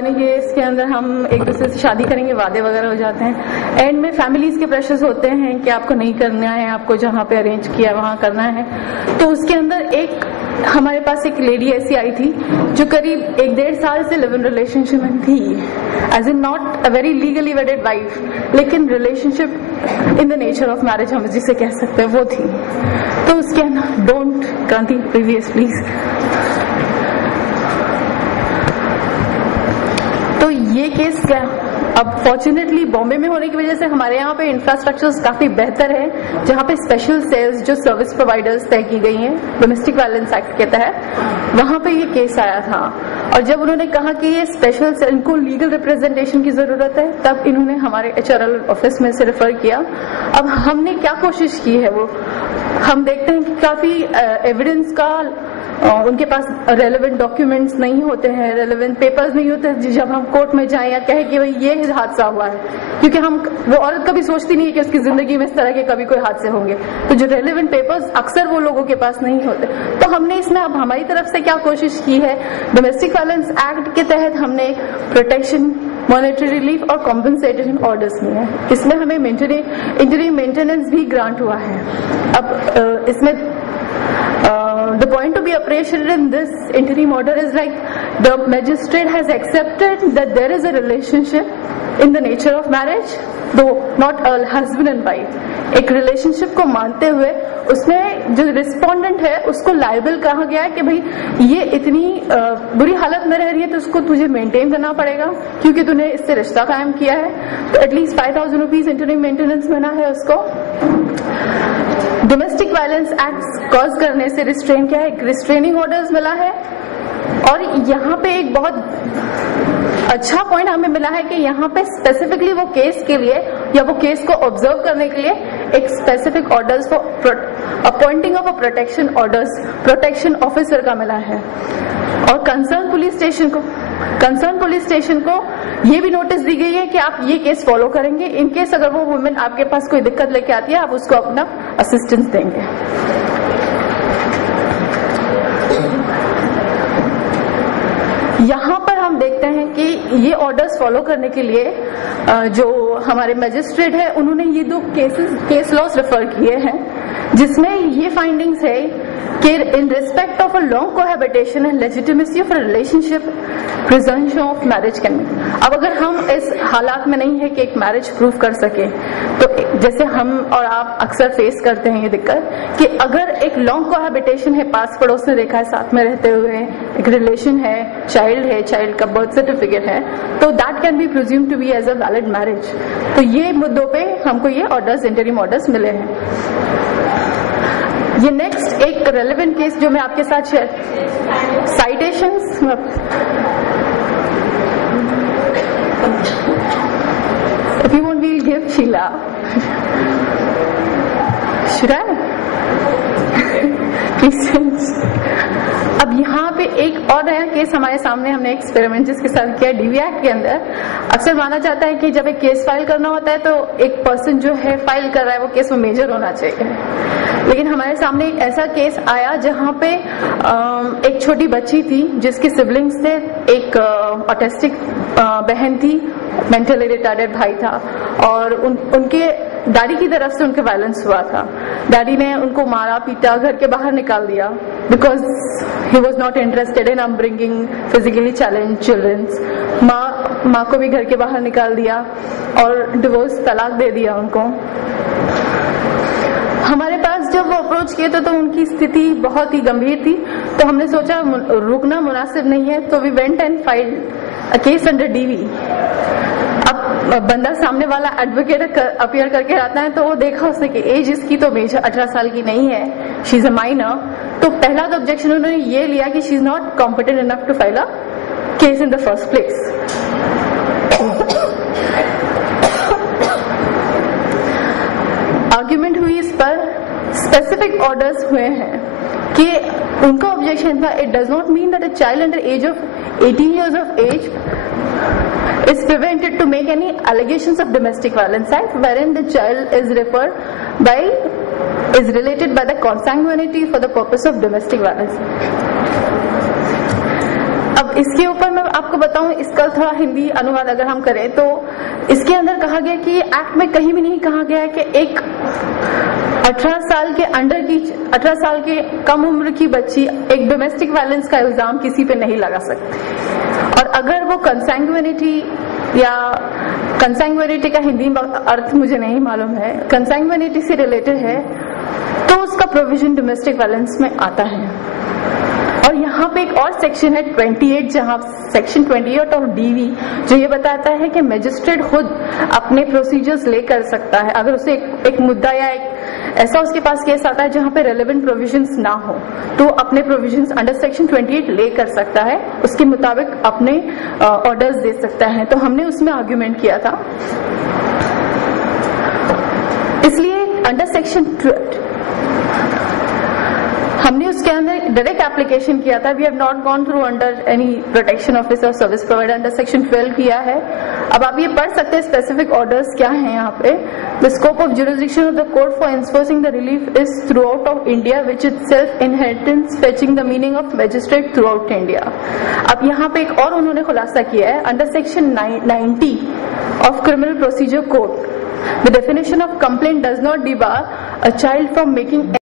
Case के अंदर हम एक दूसरे से शादी करेंगे, वादे वगैरह हो जाते हैं, एंड में फैमिलीज के प्रेशर्स होते हैं कि आपको नहीं करना है, आपको जहाँ पे अरेंज किया वहाँ करना है। तो उसके अंदर एक हमारे पास एक लेडी ऐसी आई थी जो करीब 1-1.5 साल से लिव इन रिलेशनशिप में थी, as in not a very legally wedded wife, लेकिन relationship in the nature of marriage हम जिसे कह सकते हैं वो थी। तो उसके अंदर डोंट क्रांति प्रीवियस प्लीज। तो ये केस क्या, अब फॉर्चुनेटली बॉम्बे में होने की वजह से हमारे यहाँ पे इंफ्रास्ट्रक्चर काफी बेहतर है, जहाँ पे स्पेशल सेल्स जो सर्विस प्रोवाइडर्स तय की गई हैं डोमेस्टिक वायलेंस एक्ट के तहत, वहाँ पे ये केस आया था। और जब उन्होंने कहा कि ये स्पेशल सेल, इनको लीगल रिप्रेजेंटेशन की जरूरत है, तब इन्होंने हमारे HRL ऑफिस में से रेफर किया। अब हमने क्या कोशिश की है, वो हम देखते हैं कि काफी एविडेंस का उनके पास रेलेवेंट डॉक्यूमेंट्स नहीं होते हैं, रेलेवेंट पेपर्स नहीं होते जब हम कोर्ट में जाएं या कहें कि भाई ये हादसा हुआ है, क्योंकि वो औरत कभी सोचती नहीं है कि उसकी जिंदगी में इस तरह के कभी कोई हादसे होंगे। तो जो रेलेवेंट पेपर्स अक्सर वो लोगों के पास नहीं होते। तो हमने इसमें अब हमारी तरफ से क्या कोशिश की है, डोमेस्टिक वायलेंस एक्ट के तहत हमने प्रोटेक्शन, मॉनेटरी रिलीफ और कॉम्पनसेशन ऑर्डर्स लिए हैं। इसमें हमें इंटरिम मेंटेनेंस भी ग्रांट हुआ है। अब इसमें the point to be appreciated in this interim order is like the magistrate has accepted that there is a relationship in the nature of marriage, though not a husband and wife. एक relationship को मानते हुए उसमें जो respondent है उसको liable कहा गया है कि भाई ये इतनी बुरी हालत में रह रही है तो उसको तुझे मेंटेन करना पड़ेगा क्योंकि तूने इससे रिश्ता कायम किया है। तो एटलीस्ट 5,000 रुपीज इंटरिम मेंटेनेंस मिला है उसको। डोमेस्टिक वायलेंस एक्ट कॉज करने से रिस्ट्रेन क्या है, रिस्ट्रेनिंग ऑर्डर्स मिला है। और यहाँ पे एक बहुत अच्छा पॉइंट हमें मिला है कि यहाँ पे स्पेसिफिकली वो केस के लिए या वो केस को ऑब्जर्व करने के लिए एक specific orders for appointing of a protection orders protection officer का मिला है। और कंसर्न पुलिस स्टेशन को ये भी नोटिस दी गई है कि आप ये केस फॉलो करेंगे, इन केस अगर वो वुमेन आपके पास कोई दिक्कत लेके आती है आप उसको अपना असिस्टेंस देंगे। यहाँ पर हम देखते हैं कि ये ऑर्डर्स फॉलो करने के लिए जो हमारे मजिस्ट्रेट है उन्होंने ये 2 केस लॉस रेफर किए हैं, जिसमें ये फाइंडिंग्स है कि in respect of a long cohabitation and legitimacy of a relationship presumption of marriage can be. अब अगर हम इस हालात में नहीं है कि एक मैरिज प्रूव कर सके, तो जैसे हम और आप अक्सर फेस करते हैं ये दिक्कत कि अगर एक लॉन्ग कोहैबिटेशन है, पास पड़ोस ने देखा है साथ में रहते हुए, एक रिलेशन है, चाइल्ड का बर्थ सर्टिफिकेट है, तो that can be presumed to be as a valid marriage. तो ये मुद्दों पे हमको ये ऑर्डर्स, इंटरिम ऑर्डर्स मिले हैं। ये नेक्स्ट एक रेलेवेंट केस जो मैं आपके साथ share, citations if you want we'll give Sheila should I please। अब यहाँ पे एक और नया केस हमारे सामने हमने एक्सपेरिमेंट जिसके साथ किया DV एक्ट के अंदर। अक्सर माना जाता है कि जब एक केस फाइल करना होता है तो एक पर्सन जो है फाइल कर रहा है वो केस में मेजर होना चाहिए, लेकिन हमारे सामने एक ऐसा केस आया जहाँ पे एक छोटी बच्ची थी जिसके सिबलिंग्स थे, एक ऑटिस्टिक बहन थी, मेंटली रिटार्डेड भाई था, और उनके डैडी की तरफ से उनके वायलेंस हुआ था। डैडी ने उनको मारा पीटा, घर के बाहर निकाल दिया because he was not interested in upbringing physically challenge childrens. माँ को भी घर के बाहर निकाल दिया और डिवोर्स, तलाक दे दिया उनको। हमारे पास जब वो अप्रोच किए तो उनकी स्थिति बहुत ही गंभीर थी, तो हमने सोचा रुकना मुनासिब नहीं है, तो we went and filed a case under DV। अब बंदा सामने वाला एडवोकेट अपीयर करके आता है तो वो देखा उसने कि एज इसकी तो मेजर 18 साल की नहीं है, शी इज अ माइनर। तो पहला तो ऑब्जेक्शन उन्होंने ये लिया कि she is not competent enough to file a case in the first place. Argument हुई इस पर, स्पेसिफिक ऑर्डर्स हुए हैं कि उनका ऑब्जेक्शन था, it does not mean that a child under as of 18 years of age is prevented to make any allegations of domestic violence act wherein the child is related by the consanguinity for the purpose of domestic violence। अब इसके ऊपर मैं आपको बताऊं, इसका थोड़ा हिंदी अनुवाद अगर हम करें तो इसके अंदर कहा गया कि एक्ट में कहीं भी नहीं कहा गया है कि एक 18 साल के कम उम्र की बच्ची एक डोमेस्टिक वायलेंस का इल्जाम किसी पे नहीं लगा सकती। और अगर वो कंसैंग्विनिटी या कंसैंग्विनिटी का हिंदी अर्थ मुझे नहीं मालूम है, कंसैंग्विनिटी से रिलेटेड है तो उसका प्रोविजन डोमेस्टिक वायलेंस में आता है। और यहाँ पे एक और सेक्शन है 28, जहाँ सेक्शन 28 ऑफ डीवी जो ये बताता है कि मजिस्ट्रेट खुद अपने प्रोसीजर्स ले कर सकता है अगर उसे एक मुद्दा या एक ऐसा उसके पास केस आता है जहाँ पे रेलेवेंट प्रोविजंस ना हो, तो अपने प्रोविजंस अंडर सेक्शन 28 ले कर सकता है, उसके मुताबिक अपने ऑर्डर्स दे सकता है। तो हमने उसमें आर्ग्यूमेंट किया था, इसलिए अंडर सेक्शन हमने उसके अंदर डायरेक्ट एप्लीकेशन किया था। We have not gone through under any protection officer service provider, under section 12 किया है। अब आप ये पढ़ सकते हैं स्पेसिफिक ऑर्डर्स क्या हैं यहाँ पे। The scope of jurisdiction of the court for enforcing the relief is through out of India which it self inheritance fetching the meaning of magistrate through out India. अब यहाँ पे एक और उन्होंने खुलासा किया है, under section 90 of criminal procedure code the definition of complaint does not debar a child from making